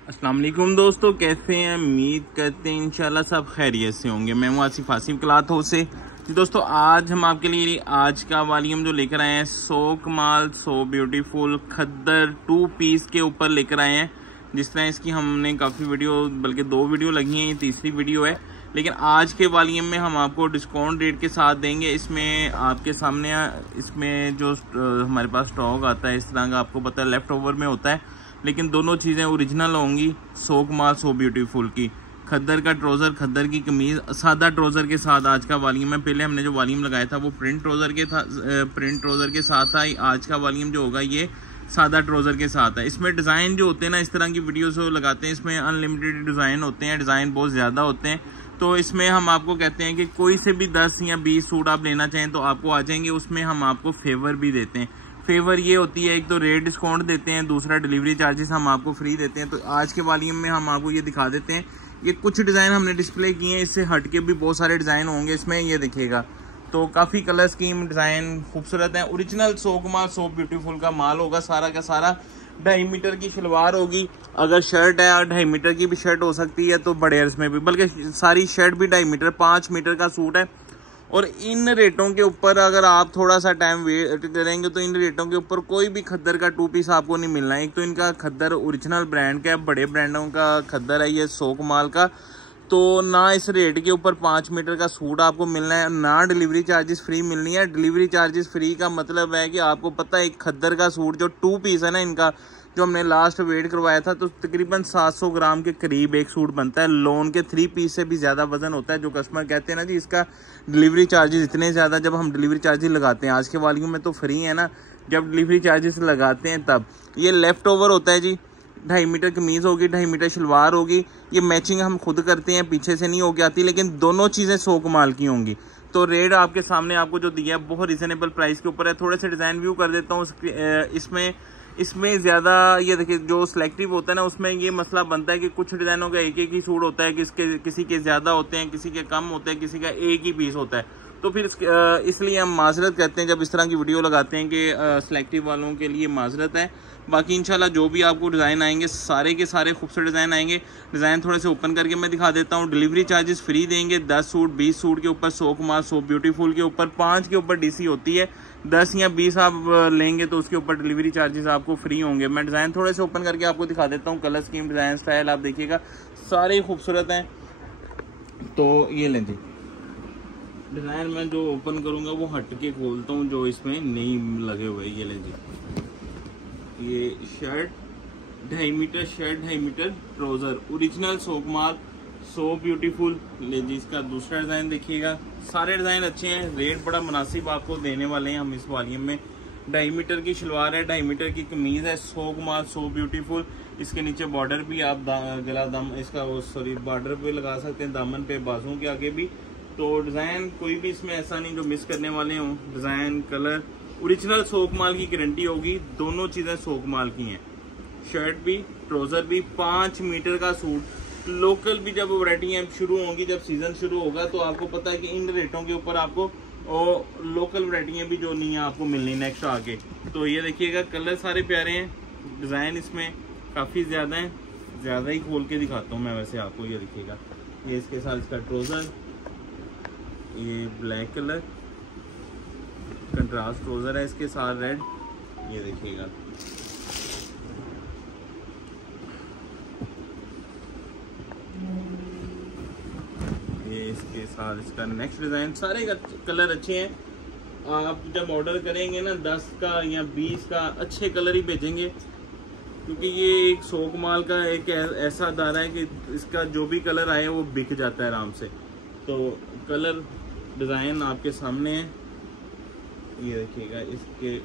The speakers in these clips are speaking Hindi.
अस्सलाम वालेकुम दोस्तों, कैसे हैं? उम्मीद करते हैं इंशाल्लाह सब खैरियत से होंगे। मैं हूं आसिफ क्लॉथ हाउस से। जी दोस्तों, आज हम आपके लिए आज का वॉल्यूम जो लेकर आए हैं, सो कमाल सो ब्यूटीफुल खद्दर 2 पीस के ऊपर लेकर आए हैं। जिस तरह इसकी हमने काफ़ी वीडियो, बल्कि 2 वीडियो लगी हैं, ये तीसरी वीडियो है। लेकिन आज के वॉल्यूम में हम आपको डिस्काउंट रेट के साथ देंगे। इसमें आपके सामने इसमें जो हमारे पास स्टॉक आता है, इस तरह का आपको पता है लेफ्ट ओवर में होता है, लेकिन दोनों चीज़ें ओरिजिनल होंगी। सो कमाल सो ब्यूटीफुल की खद्दर का ट्राउज़र, खद्दर की कमीज़, सादा ट्राउज़र के साथ आज का वॉल्यूम है। पहले हमने जो वॉल्यूम लगाया था वो प्रिंट ट्राउज़र के साथ था। आज का वॉल्यूम जो होगा ये सादा ट्राउज़र के साथ है। इसमें डिज़ाइन जो होते हैं ना, इस तरह की वीडियोस जो लगाते हैं, इसमें अनलिमिटेड डिज़ाइन होते हैं, डिज़ाइन बहुत ज़्यादा होते हैं। तो इसमें हम आपको कहते हैं कि कोई से भी 10 या 20 सूट आप लेना चाहें तो आपको आ जाएंगे। उसमें हम आपको फेवर भी देते हैं। फेवर ये होती है, एक तो रेट डिस्काउंट देते हैं, दूसरा डिलीवरी चार्जेस हम आपको फ्री देते हैं। तो आज के वॉल्यूम में हम आपको ये दिखा देते हैं। ये कुछ डिज़ाइन हमने डिस्प्ले किए हैं, इससे हटके भी बहुत सारे डिज़ाइन होंगे इसमें, ये देखिएगा। तो काफ़ी कलर स्कीम डिज़ाइन खूबसूरत है। ओरिजिनल सो कमाल सो ब्यूटीफुल का माल होगा सारा का सारा। 2.5 मीटर की शलवार होगी। अगर शर्ट है और 2.5 मीटर की भी शर्ट हो सकती है तो बड़े अर्ज में भी, बल्कि सारी शर्ट भी 2.5 मीटर, 5 मीटर का सूट है। और इन रेटों के ऊपर अगर आप थोड़ा सा टाइम वेट करेंगे तो इन रेटों के ऊपर कोई भी खद्दर का 2 पीस आपको नहीं मिलना है। एक तो इनका खद्दर ओरिजिनल ब्रांड का है, बड़े ब्रांडों का खद्दर है ये सो कमाल का। तो ना इस रेट के ऊपर 5 मीटर का सूट आपको मिलना है, ना डिलीवरी चार्जेस फ्री मिलनी है। डिलीवरी चार्जेस फ्री का मतलब है कि आपको पता है एक खद्दर का सूट जो 2 पीस है ना इनका, जो हमने लास्ट वेट करवाया था, तो तकरीबन 700 ग्राम के करीब एक सूट बनता है। लोन के 3 पीस से भी ज़्यादा वजन होता है। जो कस्टमर कहते हैं ना जी इसका डिलीवरी चार्जेस इतने ज़्यादा, जब हम डिलीवरी चार्जेस लगाते हैं, आज के वॉल्यूम में तो फ्री है ना, जब डिलीवरी चार्जेस लगाते हैं तब ये लेफ़्ट ओवर होता है जी। 2.5 मीटर कमीज़ होगी, 2.5 मीटर शलवार होगी। ये मैचिंग हम खुद करते हैं, पीछे से नहीं होके आती, लेकिन दोनों चीज़ें सो कमाल की होंगी। तो रेट आपके सामने आपको जो दिया है बहुत रिजनेबल प्राइस के ऊपर है। थोड़े से डिज़ाइन व्यू कर देता हूँ। इसमें ज़्यादा ये देखिए, जो सिलेक्टिव होता है ना, उसमें ये मसला बनता है कि कुछ डिज़ाइनों का एक ही सूट होता है, किसी के ज़्यादा होते हैं, किसी के कम होते हैं, किसी का एक ही पीस होता है। तो फिर इसलिए हम माजरत करते हैं जब इस तरह की वीडियो लगाते हैं कि सिलेक्टिव वालों के लिए माजरत है। बाकी इंशाल्लाह जो भी आपको डिज़ाइन आएंगे सारे के सारे खूबसूरत डिज़ाइन आएंगे। डिज़ाइन थोड़े से ओपन करके मैं दिखा देता हूँ। डिलीवरी चार्जेस फ्री देंगे। 10 सूट 20 सूट के ऊपर सो कमाल सो ब्यूटीफुल के ऊपर 5 के ऊपर डीसी होती है। 10 या 20 आप लेंगे तो उसके ऊपर डिलीवरी चार्जेस आपको फ्री होंगे। मैं डिज़ाइन थोड़े से ओपन करके आपको दिखा देता हूँ। कलर स्कीम, डिज़ाइन, स्टाइल आप देखिएगा, सारे खूबसूरत हैं। तो ये लें जी, डिज़ाइन मैं जो ओपन करूँगा वो हट के खोलता हूँ, जो इसमें नहीं लगे हुए। ये लें जी, ये shirt 2.5 metre shirt, 2.5 metre trouser, original so कमाल सो ब्यूटीफुल। ले जी, इसका दूसरा डिज़ाइन देखिएगा। सारे डिज़ाइन अच्छे हैं, रेट बड़ा मुनासिब आपको देने वाले हैं हम इस वॉल्यूम में। 2.5 मीटर की शलवार है, 2.5 मीटर की कमीज़ है, सो कमाल सो ब्यूटीफुल। इसके नीचे बॉर्डर भी आप गला दम इसका बॉर्डर पे लगा सकते हैं, दामन पे, बाजुओं के आगे भी। तो डिज़ाइन कोई भी इसमें ऐसा नहीं जो मिस करने वाले हों। डिज़ाइन, कलर, ओरिजिनल सो कमाल की गारंटी होगी। दोनों चीज़ें सो कमाल की हैं, शर्ट भी ट्राउज़र भी। 5 मीटर का सूट लोकल भी जब वैरायटियाँ शुरू होंगी, जब सीज़न शुरू होगा, तो आपको पता है कि इन रेटों के ऊपर आपको और लोकल वैरायटियाँ भी जो नहीं है आपको मिलनी नेक्स्ट आगे। तो ये देखिएगा, कलर सारे प्यारे हैं, डिज़ाइन इसमें काफ़ी ज़्यादा हैं। ज़्यादा ही खोल के दिखाता हूँ मैं वैसे आपको। ये देखिएगा, ये इसके साथ इसका ट्राउज़र, ये ब्लैक कलर कंट्रास्ट ट्राउज़र है, इसके साथ रेड। ये देखिएगा, ये इसके साथ इसका नेक्स्ट डिज़ाइन। सारे कलर अच्छे हैं। आप जब ऑर्डर करेंगे ना 10 का या 20 का, अच्छे कलर ही भेजेंगे, क्योंकि ये एक सो कमाल का एक ऐसा अदारा है कि इसका जो भी कलर आए वो बिक जाता है आराम से। तो कलर, डिज़ाइन आपके सामने है। ये देखिएगा, इसके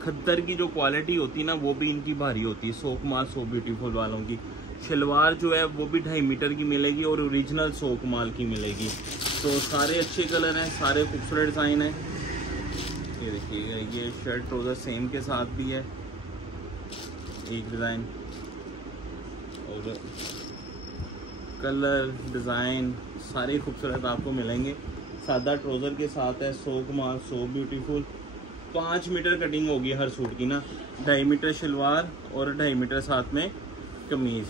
खद्दर की जो क्वालिटी होती है ना, वो भी इनकी भारी होती है। सो कमाल सो ब्यूटीफुल वालों की शलवार जो है वो भी 2.5 मीटर की मिलेगी और ओरिजिनल सो कमाल की मिलेगी। तो सारे अच्छे कलर हैं, सारे खूबसूरत डिज़ाइन हैं। ये देखिएगा, ये शर्ट ट्राउज़र सेम के साथ भी है एक डिज़ाइन, और कलर डिज़ाइन सारे खूबसूरत आपको मिलेंगे। सादा ट्राउज़र के साथ है। सो कमाल, सो ब्यूटीफुल। 5 मीटर कटिंग होगी हर सूट की ना, 2.5 मीटर शलवार और 2.5 मीटर साथ में कमीज।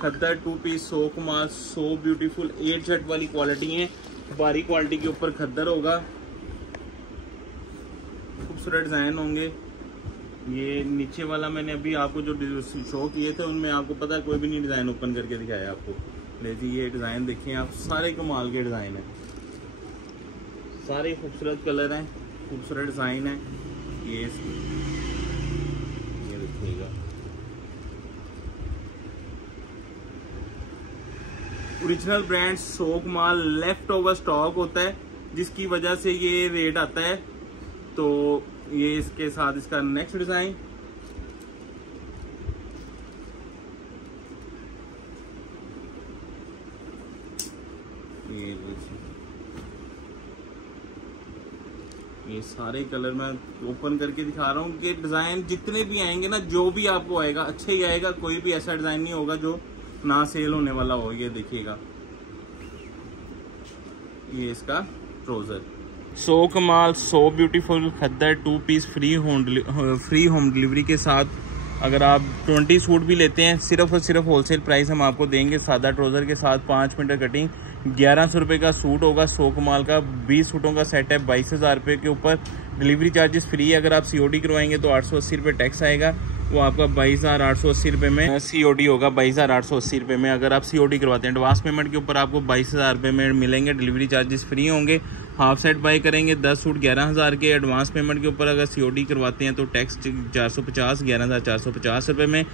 खद्दर 2 पीस, सो कमाल, सो ब्यूटीफुल। 8 शर्ट वाली क्वालिटी है, भारी क्वालिटी के ऊपर खद्दर होगा, खूबसूरत डिज़ाइन होंगे। ये नीचे वाला मैंने अभी आपको जो शो किए थे उनमें आपको पता है कोई भी नहीं डिज़ाइन ओपन करके दिखाया आपको। लेकिन ये डिज़ाइन देखिए आप, सारे कमाल के डिज़ाइन हैं, सारे खूबसूरत कलर हैं, खूबसूरत डिज़ाइन है। ये देखिएगा, ओरिजिनल ब्रांड सो कमाल। लेफ्ट ओवर स्टॉक होता है जिसकी वजह से ये रेट आता है। तो ये इसके साथ इसका नेक्स्ट डिज़ाइन, ये सारे कलर मैं ओपन करके दिखा रहा हूँ कि डिज़ाइन जितने भी आएंगे ना, जो भी आपको आएगा अच्छा ही आएगा, कोई भी ऐसा डिज़ाइन नहीं होगा जो ना सेल होने वाला हो। ये देखिएगा, ये इसका ट्राउज़र सो कमाल, सो ब्यूटीफुल। खद्दर 2 पीस फ्री होम डिलीवरी के साथ। अगर आप 20 सूट भी लेते हैं, सिर्फ और सिर्फ होलसेल प्राइस हम आपको देंगे। सादा ट्राउज़र के साथ 5 मीटर कटिंग, 1100 रुपये का सूट होगा। सो कमाल का 20 सूटों का सेट है, 22,000 रुपये के ऊपर। डिलीवरी चार्जेस फ्री है। अगर आप COD करवाएंगे तो 880 रुपये टैक्स आएगा, वो आपका 22,880 रुपये में COD होगा, 22,880 रुपये में। अगर आप COD करवाते हैं एडवांस पेमेंट के ऊपर आपको 22,000 रुपये में मिलेंगे। डिलीवरी चार्जेस फ्री होंगे। हाफ सेट बाई करेंगे 10 सूट 11,000 के एडवांस पेमेंट के ऊपर। अगर COD करवाते हैं तो टैक्स 450, 11,450 रुपये में।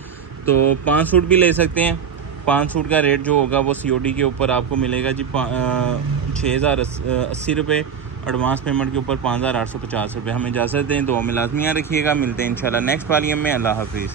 तो 5 सूट भी ले सकते हैं। 5 सूट का रेट जो होगा वो COD के ऊपर आपको मिलेगा जी 6,080 रुपये। एडवांस पेमेंट के ऊपर 5,850 रुपये। हमें इजाज़त दें, दुआ में लाजमी रखिएगा। मिलते हैं इंशाल्लाह नेक्स्ट वॉल्यूम में। अल्लाह हाफिज़।